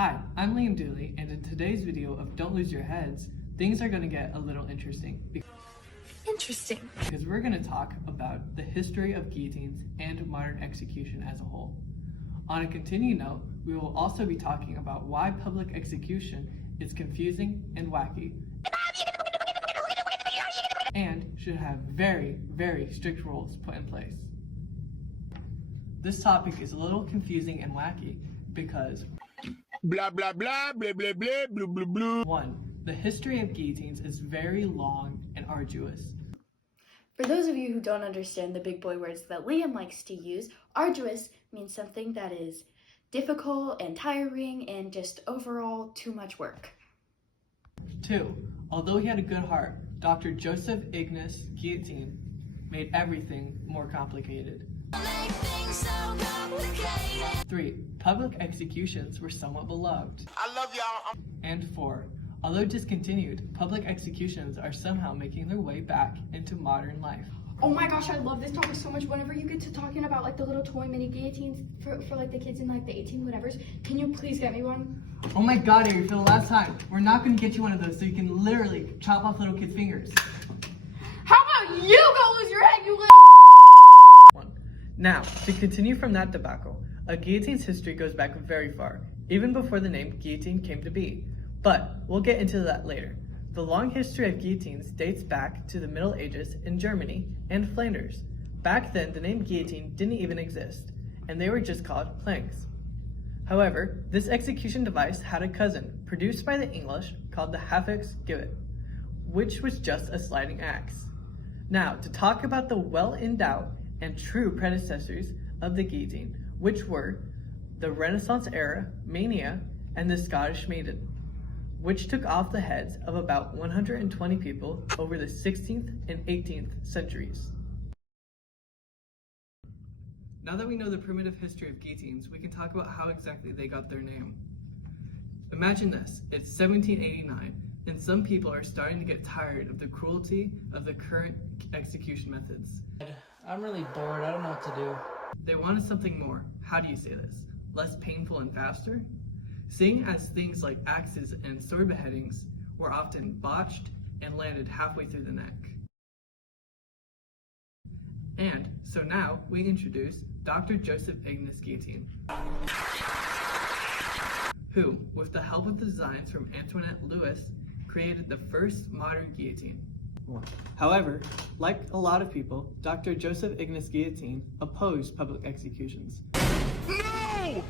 Hi, I'm Liam Dooley, and in today's video of Don't Lose Your Heads, things are going to get a little interesting. Because we're going to talk about the history of guillotines and modern execution as a whole. On a continuing note, we will also be talking about why public execution is confusing and wacky, and should have very, very strict rules put in place. This topic is a little confusing and wacky because blah blah blah blah blah blah blah blah blah. 1. The history of guillotines is very long and arduous. For those of you who don't understand the big boy words that Liam likes to use, arduous means something that is difficult and tiring and just overall too much work. 2. Although he had a good heart, Dr. Joseph Ignace Guillotine made everything more complicated. 3. Public executions were somewhat beloved. I love y'all. And 4. Although discontinued, public executions are somehow making their way back into modern life. Oh my gosh, I love this topic so much. Whenever you get to talking about like the little toy mini guillotines for like the kids in like the 18 whatevers, can you please get me one? Oh my god, Ari, for the last time, we're not going to get you one of those so you can literally chop off little kids' fingers. How about you go lose your head, you little Now, to continue from that debacle, a guillotine's history goes back very far, even before the name guillotine came to be. But we'll get into that later. The long history of guillotines dates back to the Middle Ages in Germany and Flanders. Back then, the name guillotine didn't even exist, and they were just called planks. However, this execution device had a cousin, produced by the English, called the half-axe gibbet, which was just a sliding axe. Now, to talk about the well-endowed and true predecessors of the guillotine, which were the Renaissance era mania and the Scottish maiden, which took off the heads of about 120 people over the 16th and 18th centuries. Now that we know the primitive history of guillotines, we can talk about how exactly they got their name. Imagine this, it's 1789, and some people are starting to get tired of the cruelty of the current execution methods. I'm really bored, I don't know what to do. They wanted something more, how do you say this, less painful and faster? Seeing as things like axes and sword beheadings were often botched and landed halfway through the neck. And so now we introduce Dr. Joseph Ignace Guillotine, who, with the help of designs from Antoinette Louis, created the first modern guillotine. However, like a lot of people, Dr. Joseph Ignace Guillotine opposed public executions. No!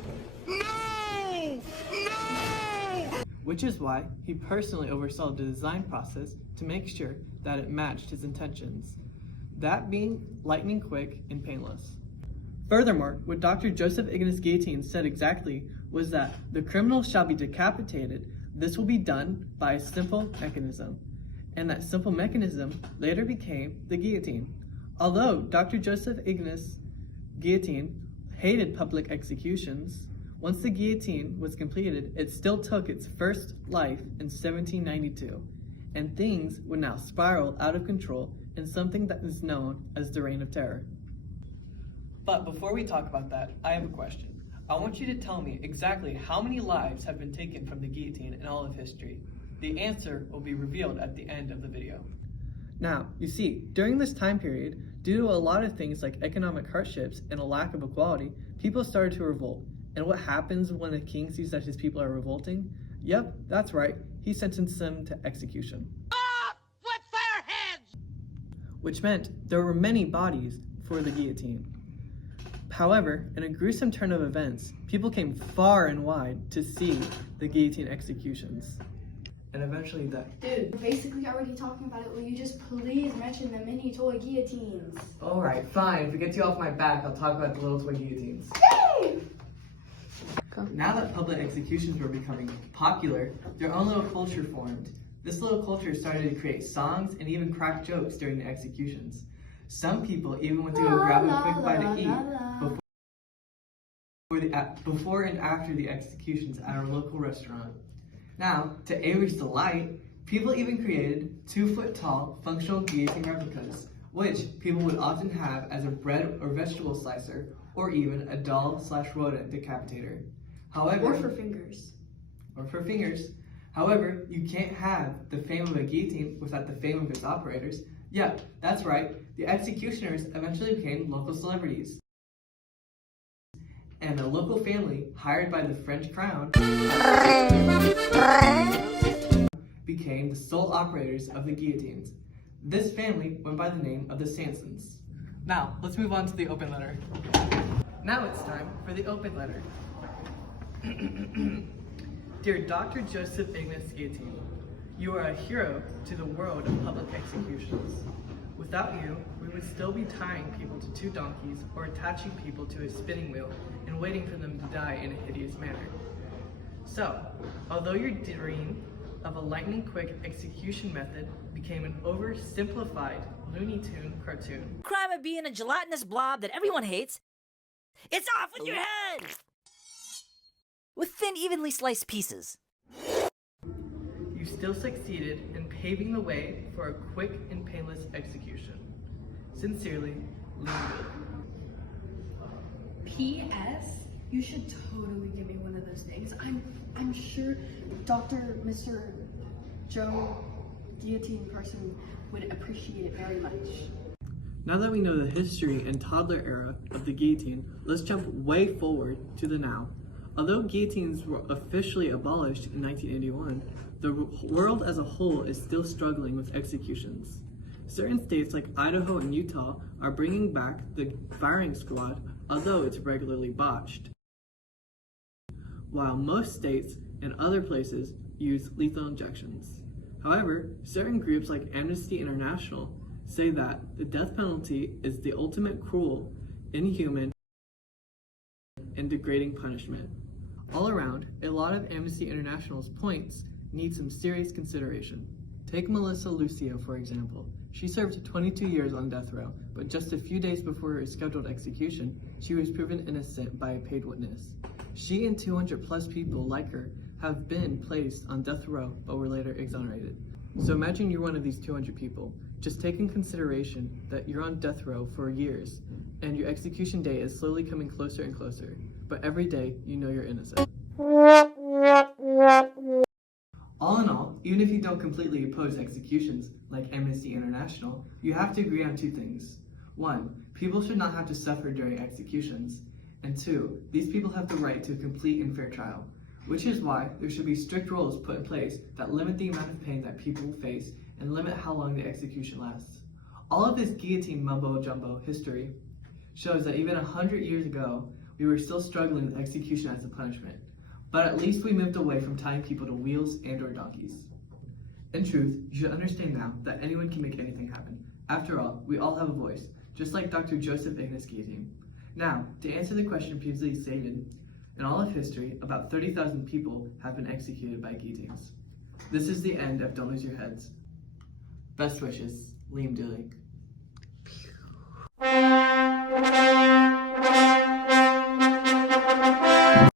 No! No! Which is why he personally oversaw the design process to make sure that it matched his intentions, that being lightning quick and painless. Furthermore, what Dr. Joseph Ignace Guillotine said exactly was that the criminal shall be decapitated. This will be done by a simple mechanism, and that simple mechanism later became the guillotine. Although Dr. Joseph Ignace Guillotine hated public executions, once the guillotine was completed, it still took its first life in 1792, and things would now spiral out of control in something that is known as the Reign of Terror. But before we talk about that, I have a question. I want you to tell me exactly how many lives have been taken from the guillotine in all of history. The answer will be revealed at the end of the video. Now, you see, during this time period, due to a lot of things like economic hardships and a lack of equality, people started to revolt. And what happens when a king sees that his people are revolting? Yep, that's right, he sentenced them to execution. Flip their heads! Which meant there were many bodies for the guillotine. However, in a gruesome turn of events, people came far and wide to see the guillotine executions. And eventually Dude, we're basically already talking about it. Will you just please mention the mini toy guillotines? Alright, fine. If it gets you off my back, I'll talk about the little toy guillotines. Yay! Now that public executions were becoming popular, their own little culture formed. This little culture started to create songs and even crack jokes during the executions. Some people even went to go grab a quick bite to eat before and after the executions at our local restaurant. Now, to Avery's delight, people even created 2-foot-tall functional guillotine replicas, which people would often have as a bread or vegetable slicer, or even a doll/rodent decapitator. However, Or for fingers. or for fingers. However, you can't have the fame of a guillotine without the fame of its operators. Yep, that's right, the executioners eventually became local celebrities. And a local family hired by the French crown became the sole operators of the guillotines. This family went by the name of the Sansons. Now, let's move on to the open letter. Now it's time for the open letter. Dear Dr. Joseph Ignace Guillotine, you are a hero to the world of public executions. Without you, we would still be tying people to 2 donkeys or attaching people to a spinning wheel and waiting for them to die in a hideous manner. So, although your dream of a lightning-quick execution method became an oversimplified Looney Tune cartoon, Crime of being a gelatinous blob that everyone hates, it's off with your head! With thin, evenly sliced pieces. you still succeeded in paving the way for a quick and painless execution. Sincerely, Liam Dooley. P.S. You should totally give me one of those things. I'm sure Mr. Joe Guillotine person would appreciate it very much. Now that we know the history and toddler era of the guillotine, let's jump way forward to the now. Although guillotines were officially abolished in 1981, the world as a whole is still struggling with executions. Certain states like Idaho and Utah are bringing back the firing squad, although it's regularly botched, while most states and other places use lethal injections. However, certain groups like Amnesty International say that the death penalty is the ultimate cruel, inhuman, and degrading punishment. All around, a lot of Amnesty International's points need some serious consideration. Take Melissa Lucio, for example. She served 22 years on death row, but just a few days before her scheduled execution, she was proven innocent by a paid witness. She and 200 plus people like her have been placed on death row, but were later exonerated. So imagine you're one of these 200 people. Just take in consideration that you're on death row for years, and your execution day is slowly coming closer and closer, but every day you know you're innocent. All in all, even if you don't completely oppose executions, like Amnesty International, you have to agree on 2 things. 1, people should not have to suffer during executions. And 2, these people have the right to a complete and fair trial, which is why there should be strict rules put in place that limit the amount of pain that people face and limit how long the execution lasts. All of this guillotine mumbo-jumbo history shows that even 100 years ago, we were still struggling with execution as a punishment. But at least we moved away from tying people to wheels and or donkeys. In truth, you should understand now that anyone can make anything happen. After all, we all have a voice, just like Dr. Joseph Ignace Guillotine. Now, to answer the question previously stated, in all of history, about 30,000 people have been executed by guillotines. This is the end of Don't Lose Your Heads. Best wishes, Liam Dooley.